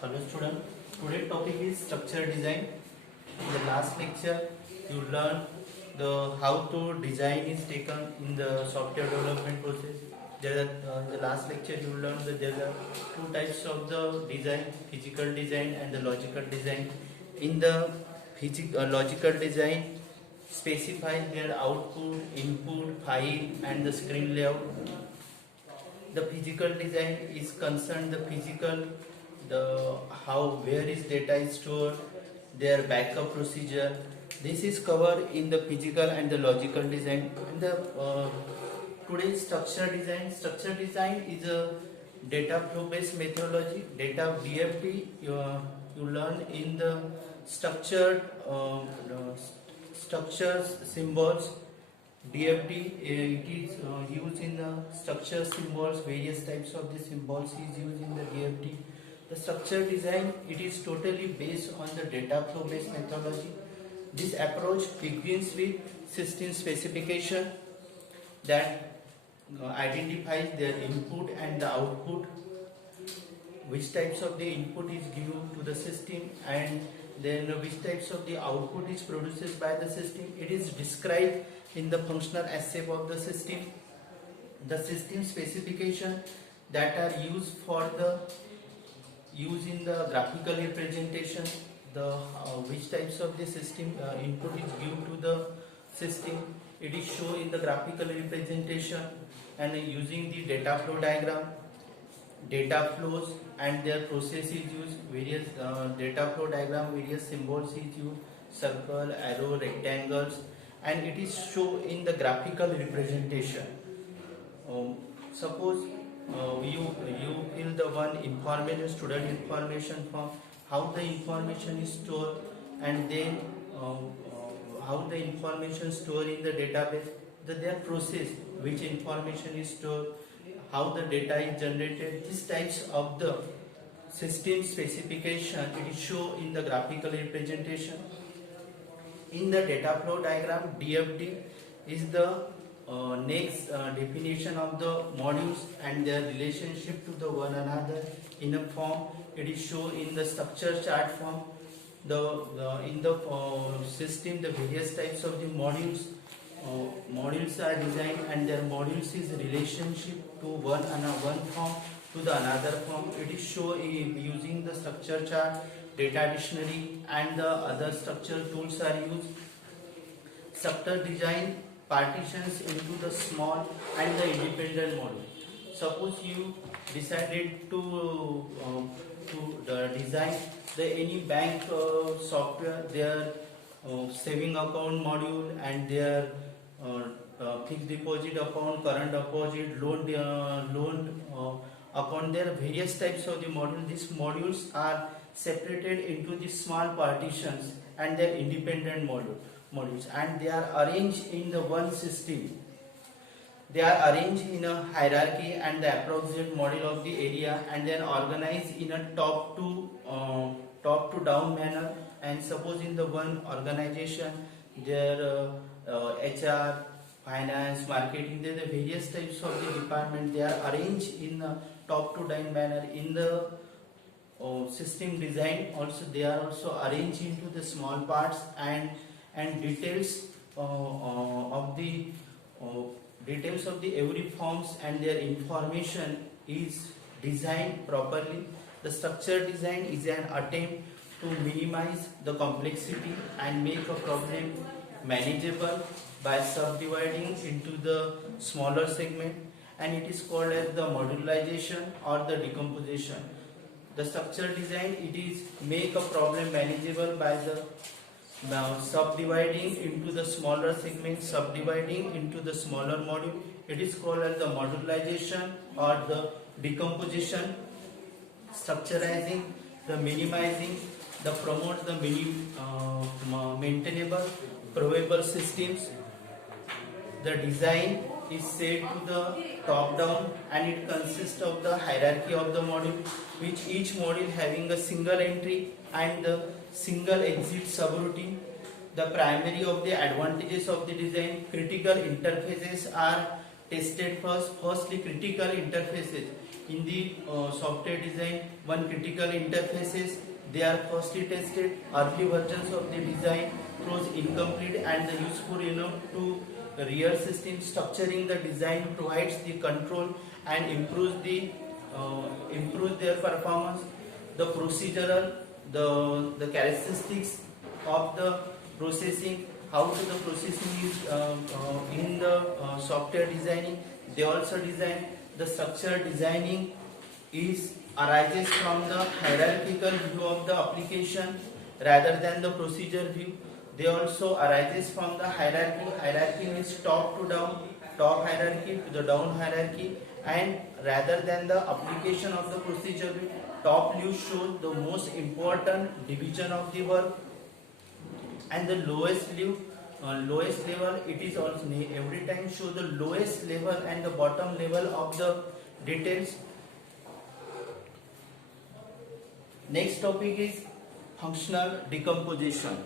Hello student, today's topic is structure design. In the last lecture you learned the how to design is taken in the software development process. In the last lecture you learned that there are two types of the design, physical design and the logical design. In the logical design specify their output, input, file and the screen layout. The physical design is concerned the physical, the how where is data is stored, their backup procedure. This is covered in the physical and the logical design. And the today's structure design. Structure design is a data flow based methodology. Data DFT you learn in the structured structures symbols. DFT it is used in the structure symbols. Various types of the symbols is used in the DFT. The structure design it is totally based on the data flow based methodology. This approach begins with system specification that identifies their input and the output, which types of the input is given to the system and then which types of the output is produced by the system. It is described in the functional aspect of the system. The system specification that are used for the use in the graphical representation, the which types of the system input is given to the system, it is shown in the graphical representation. And using the data flow diagram, data flows and their process is used. Various data flow diagram, various symbols is used, circle, arrow, rectangles, and it is shown in the graphical representation. Suppose you fill the one information, student information form, how the information is stored, and then how the information stored in the database, their process, which information is stored, how the data is generated. These types of the system specification it is shown in the graphical representation. In the data flow diagram, DFD is the next definition of the modules and their relationship to the one another in a form. It is shown in the structure chart form. In the system, the various types of the modules are designed and their modules is relationship to one form to the another form. It is shown using the structure chart, data dictionary and the other structure tools are used. Structure design partitions into the small and the independent module. Suppose you decided to design any bank software, their saving account module and their fixed deposit account, current deposit, loan account. There are various types of the module. These modules are separated into the small partitions and their independent modules, and they are arranged in the one system. They are arranged in a hierarchy and the approximate model of the area, and then organized in a top to down manner. And suppose in the one organization their HR, finance, marketing, there are the various types of the department. They are arranged in a top to down manner. In the system design also they are also arranged into the small parts, and details of the every forms and their information is designed properly. The structure design is an attempt to minimize the complexity and make a problem manageable by subdividing into the smaller segment, and it is called as the modularization or the decomposition. The structure design it is make a problem manageable by the subdividing into the smaller segments, subdividing into the smaller module. It is called as the modularization or the decomposition. Structurizing, the minimizing, the promote the maintainable, provable systems. The design is set to the top down and it consists of the hierarchy of the module, which each module having a single entry and the single exit subroutine. The primary of the advantages of the design, critical interfaces are tested first. Firstly, critical interfaces. in the software design, one critical interfaces, they are firstly tested. Early versions of the design proves incomplete and the useful to real system. Structuring the design provides the control and improves their performance. The procedural, the characteristics of the processing, how to the processing is in the software designing. They also design the structure designing is arises from the hierarchical view of the application rather than the procedure view. They also arises from the hierarchy. Hierarchy means top to down, top hierarchy to the down hierarchy, and rather than the application of the procedure view, top view shows the most important division of the work, and the lowest view, lowest level, it is also every time show the lowest level and the bottom level of the details. Next topic is functional decomposition.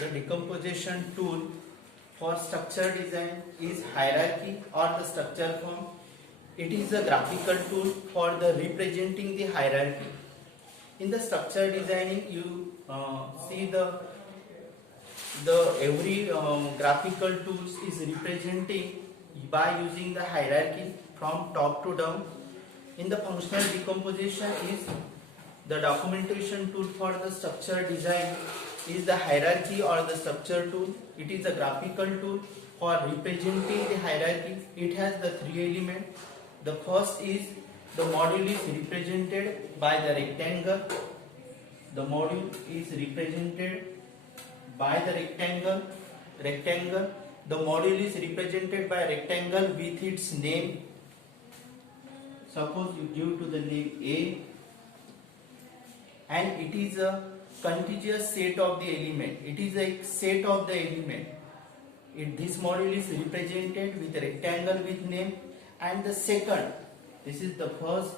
The decomposition tool for structure design is hierarchy or the structure form. It is a graphical tool for the representing the hierarchy. In the structure designing, you see the every graphical tools is representing by using the hierarchy from top to down. In the functional decomposition is the documentation tool for the structure design is the hierarchy or the structure tool. It is a graphical tool for representing the hierarchy. It has the three elements. The first is the module is represented by the rectangle. The module is represented by the rectangle. The module is represented by rectangle with its name. Suppose you give to the name A, and it is a contiguous set of the element. It is a set of the element. This module is represented with a rectangle with name. And the second, this is the first.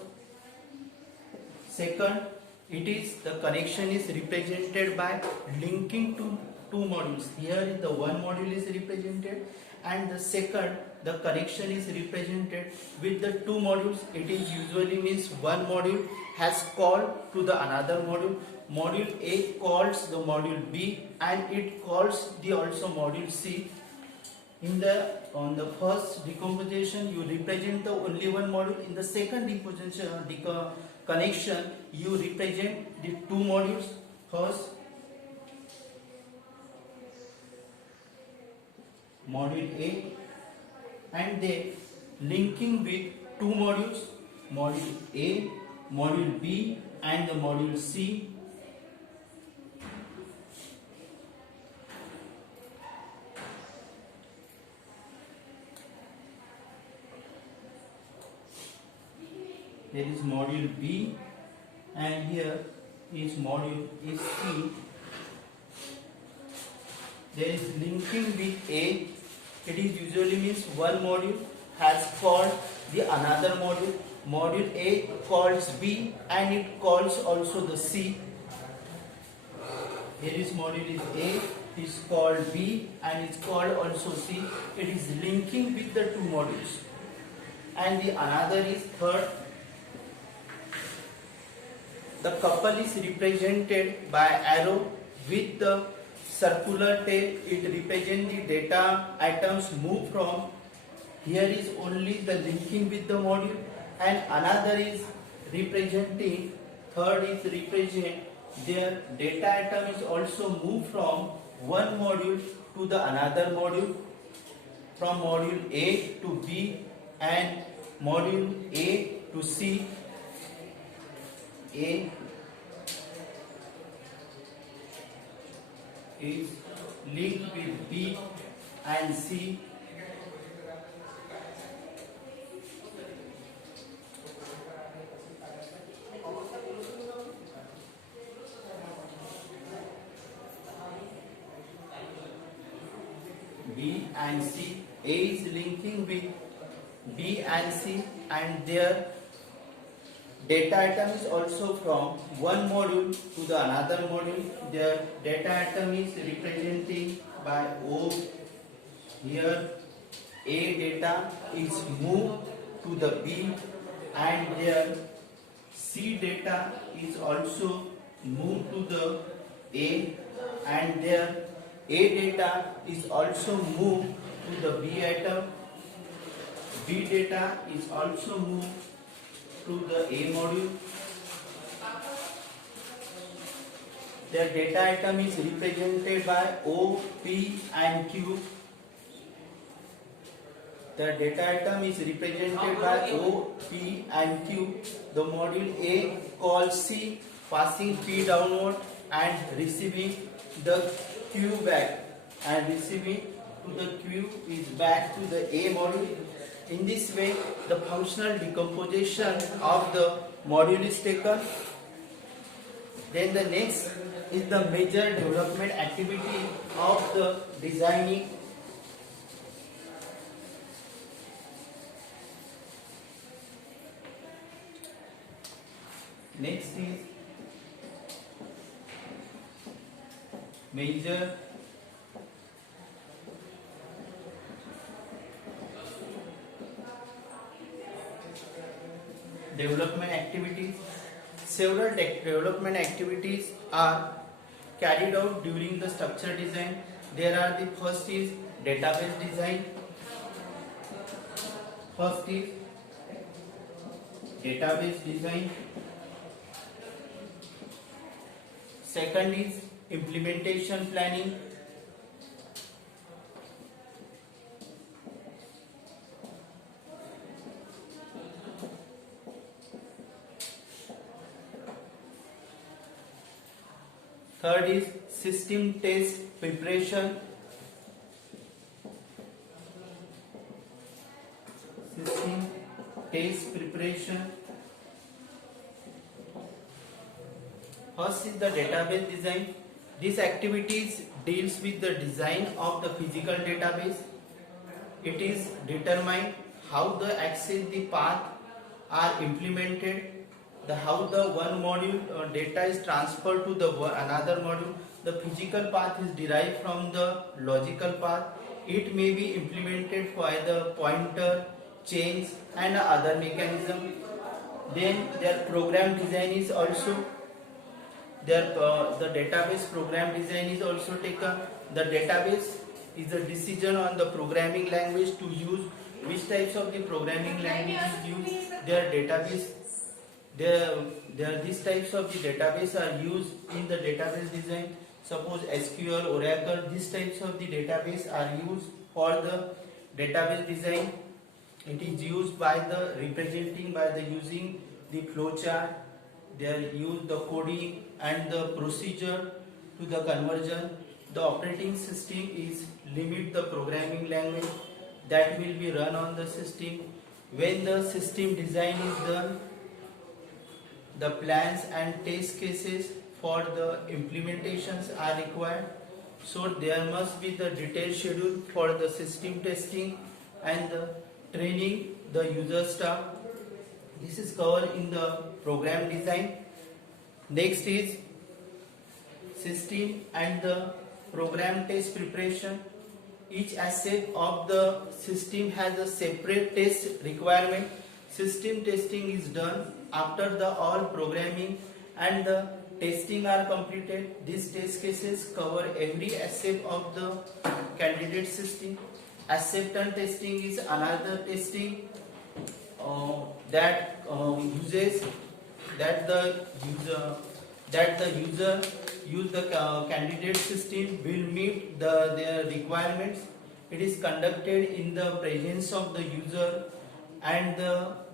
Second, it is the connection is represented by linking to two modules. Here is the one module is represented, and the second, the connection is represented with the two modules. It is usually means one module has called to the another module. Module A calls the module B, and it calls the also module C. On the first decomposition, you represent the only one module. In the second decomposition, connection, you represent the two modules. First, module A, and then linking with two modules, module A, module B, and the module C. There is module B, and here is module is C. There is linking with A. It is usually means one module has called the another module. Module A calls B, and it calls also the C. Here is module is A, is called B, and it's called also C. It is linking with the two modules. And the another is third. The couple is represented by arrow with the circular tail. It represents the data items move from. Here is only the linking with the module, and another is representing. Third is represent their data item is also moved from one module to the another module, from module A to B and module A to C. A is linked with B and C. B and C. A is linking with B and C. and their data item is also from one module to the another module. Their data item is represented by O. Here A data is moved to the B, and their C data is also moved to the A, and their A data is also moved to the B item. B data is also moved to the A module. Their data item is represented by O, P and Q. The data item is represented by O, P and Q. The module A calls C, passing P downward and receiving the Q back, and receiving to the Q is back to the A module. In this way, the functional decomposition of the module is taken. Then the next is the major development activity of the designing. Next is major development activities. Several development activities are carried out during the structure design. There are the first is database design. First is database design. Second is implementation planning. Third is system test preparation. System test preparation. First is the database design. This activities deals with the design of the physical database. It is determine how the access the path are implemented, how the one module data is transferred to the another module. The physical path is derived from the logical path. It may be implemented for either pointer, chains and other mechanism. Then their program design is also the database program design is also taken. The database is a decision on the programming language to use, which types of the programming language is used. Their database, these types of the database are used in the database design. Suppose SQL, Oracle, these types of the database are used for the database design. It is used by the representing by the using the flowchart. They use the coding and the procedure to the conversion. The operating system is limit the programming language that will be run on the system. When the system design is done, the plans and test cases for the implementations are required. So there must be the detailed schedule for the system testing and the training the user staff. This is covered in the program design. Next is system and the program test preparation. Each aspect of the system has a separate test requirement. System testing is done after the all programming and the testing are completed. These test cases cover every aspect of the candidate system. Acceptance testing is another testing that uses that the user use the candidate system will meet their requirements. It is conducted in the presence of the user and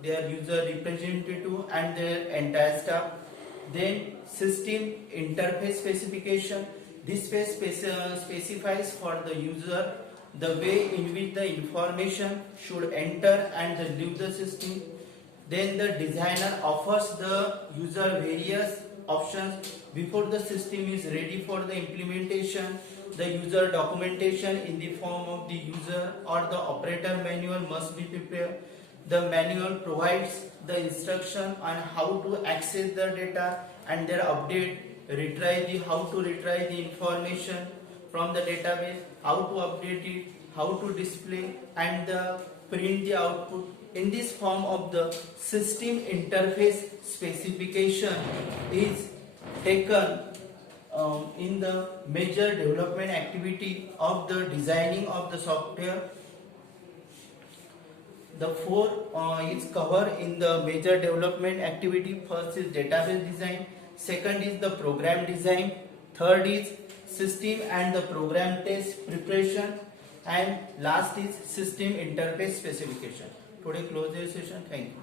their user representative and their entire staff. Then system interface specification. This phase specifies for the user the way in which the information should enter and leave the system. Then the designer offers the user various options before the system is ready for the implementation. The user documentation in the form of the user or the operator manual must be prepared. The manual provides the instruction on how to access the data and their update, how to retrieve the information from the database, how to update it, how to display and print the output. In this form of the system interface specification is taken in the major development activity of the designing of the software. The four is covered in the major development activity. First is database design, second is the program design, third is system and the program test preparation, and last is system interface specification. Today close the session. Thank you.